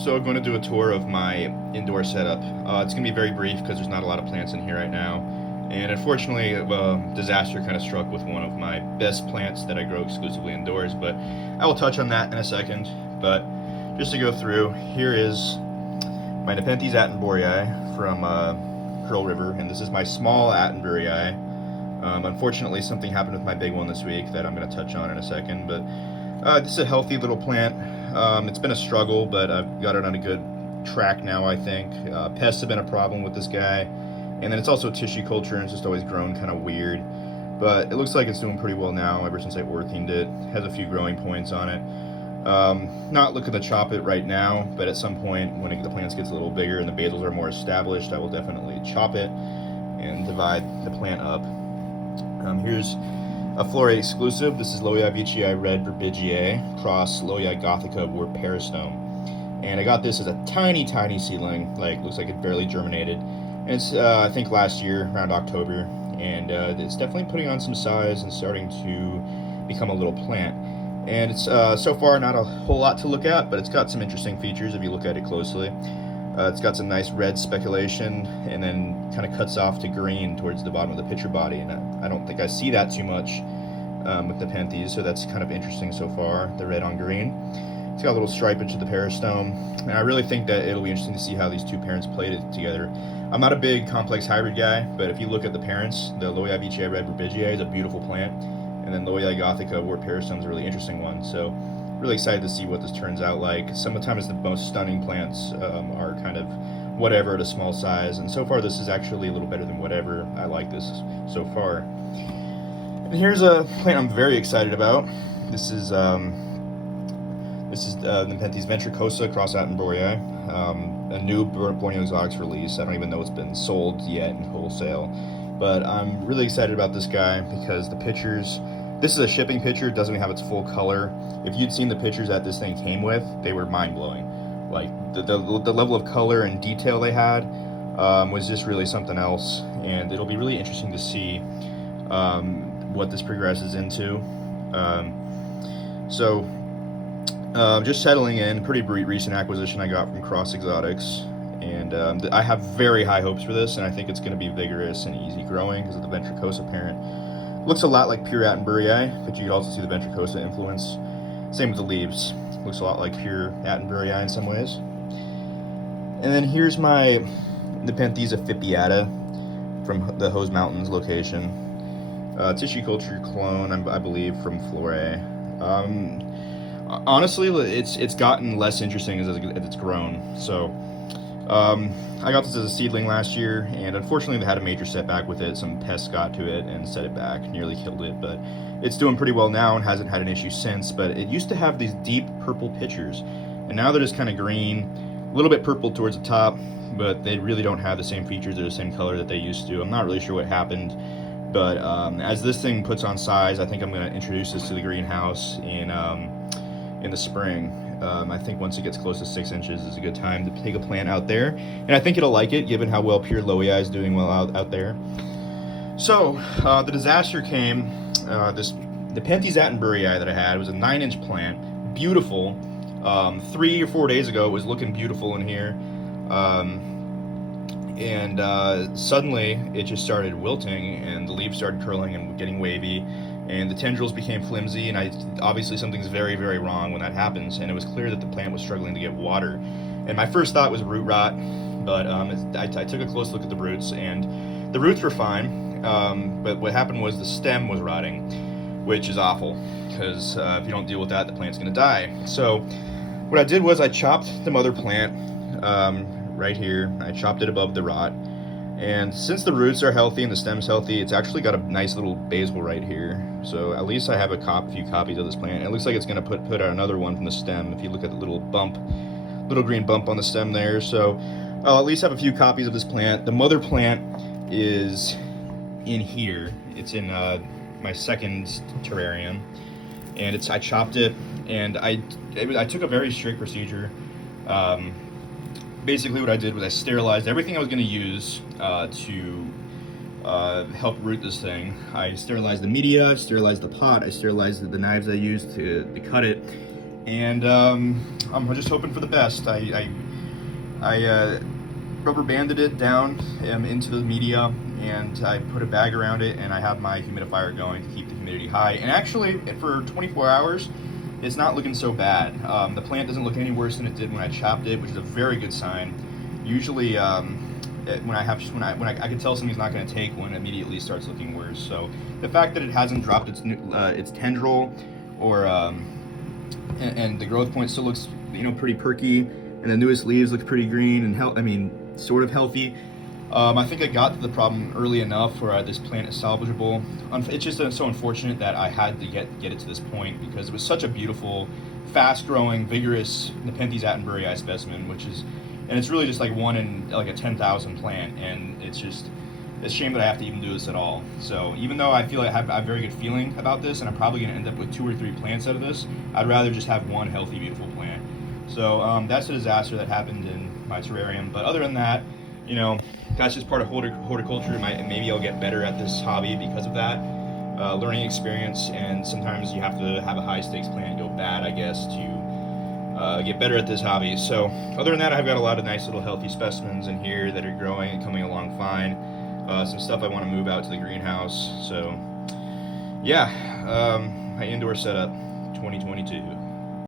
So I'm going to do a tour of my indoor setup. It's going to be very brief because there's not a lot of plants in here right now. And unfortunately, disaster kind of struck with one of my best plants that I grow exclusively indoors, but I will touch on that in a second. But just to go through, here is my Nepenthes Boreai from Pearl River, and this is my small Boreai. Unfortunately, something happened with my big one this week that I'm going to touch on in a second, but this is a healthy little plant. It's been a struggle, but I've got it on a good track now, I think. Pests have been a problem with this guy, and then it's also tissue culture, and it's just always grown kind of weird. But it looks like it's doing pretty well now ever since I orthined it. Has a few growing points on it. Not looking to chop it right now, but at some point when the plants gets a little bigger and the basals are more established, I will definitely chop it and divide the plant up. Here's a Flora exclusive. This is Avicii Red Verbigiae cross Gothica Wort Peristome. And I got this as a tiny seedling, looks like it barely germinated. And it's, I think last year, around October. And it's definitely putting on some size and starting to become a little plant. And it's so far not a whole lot to look at, but it's got some interesting features if you look at it closely. It's got some nice red speculation, and then kind of cuts off to green towards the bottom of the pitcher body, and I don't think I see that too much with the Nepenthes, so that's kind of interesting so far, the red on green. It's got a little stripage to the peristome, and I really think that it'll be interesting to see how these two parents played together. I'm not a big complex hybrid guy, but if you look at the parents, the Avicii Red Verbigiae is a beautiful plant, and then Gothica Wort Peristome is a really interesting one, so really excited to see what this turns out like. Sometimes the most stunning plants are kind of whatever at a small size, and so far this is actually a little better than whatever. I like this so far. And here's a plant I'm very excited about. This is Panties Ventricosa cross Boreai, a new Borneo Exotics release. I don't even know it's been sold yet in wholesale, but I'm really excited about this guy because the pictures. This is a shipping picture, it doesn't have its full color. If you'd seen the pictures that this thing came with, they were mind-blowing. Like, the level of color and detail they had was just really something else. And it'll be really interesting to see what this progresses into. Just settling in, pretty recent acquisition I got from Cross Exotics. And I have very high hopes for this, and I think it's going to be vigorous and easy growing because of the Ventricosa parent. Looks a lot like pure Pantherburyi, but you can also see the Ventricosa influence. Same with the leaves. Looks a lot like pure Pantherburyi in some ways. And then here's my Nepenthes Pantherfibiata from the Hose Mountains location. Tissue culture clone, I believe, from Boreai. Honestly, it's gotten less interesting as it's grown. So I got this as a seedling last year, and unfortunately they had a major setback with it. Some pests got to it and set it back, nearly killed it, but it's doing pretty well now and hasn't had an issue since. But it used to have these deep purple pitchers, and now they're just kind of green, a little bit purple towards the top, but they really don't have the same features or the same color that they used to. I'm not really sure what happened, but as this thing puts on size, I think I'm going to introduce this to the greenhouse in the spring. I think once it gets close to 6 inches is a good time to take a plant out there, and I think it'll like it given how well pure Boreai is doing well out there. So the disaster came. The Panties Ventricosa that I had was a 9-inch plant, beautiful. 3 or 4 days ago it was looking beautiful in here, and suddenly it just started wilting, and the leaves started curling and getting wavy, and the tendrils became flimsy, and obviously something's very wrong when that happens, and it was clear that the plant was struggling to get water. And my first thought was root rot, but I took a close look at the roots, and the roots were fine, but what happened was the stem was rotting, which is awful, because if you don't deal with that, the plant's going to die. So what I did was I chopped the mother plant right here. I chopped it above the rot. And since the roots are healthy and the stem's healthy, it's actually got a nice little basal right here. So at least I have a few copies of this plant. And it looks like it's going to put out another one from the stem. If you look at the little green bump on the stem there. So I'll at least have a few copies of this plant. The mother plant is in here. It's in my second terrarium. And I chopped it, and I took a very strict procedure. Basically what I did was I sterilized everything I was going to use to help root this thing. I sterilized the media, I sterilized the pot, I sterilized the knives I used to cut it, and I'm just hoping for the best. I rubber banded it down into the media, and I put a bag around it, and I have my humidifier going to keep the humidity high. And actually, for 24 hours, it's not looking so bad. The plant doesn't look any worse than it did when I chopped it, which is a very good sign. Usually, when I can tell something's not going to take, when it immediately starts looking worse. So the fact that it hasn't dropped its tendril, or and the growth point still looks pretty perky, and the newest leaves look pretty green and sort of healthy. I think I got to the problem early enough where this plant is salvageable. It's just so unfortunate that I had to get it to this point, because it was such a beautiful, fast-growing, vigorous Nepenthes Boreai specimen, and it's really just like one in like a 10,000 plant, and it's a shame that I have to even do this at all. So even though I feel like I have a very good feeling about this, and I'm probably going to end up with 2 or 3 plants out of this, I'd rather just have one healthy, beautiful plant. So that's a disaster that happened in my terrarium. But other than that, that's just part of horticulture. Maybe I'll get better at this hobby because of that. Learning experience, and sometimes you have to have a high stakes plant go bad, I guess, to get better at this hobby. So other than that, I've got a lot of nice little healthy specimens in here that are growing and coming along fine. Some stuff I want to move out to the greenhouse. So yeah, my indoor setup 2022.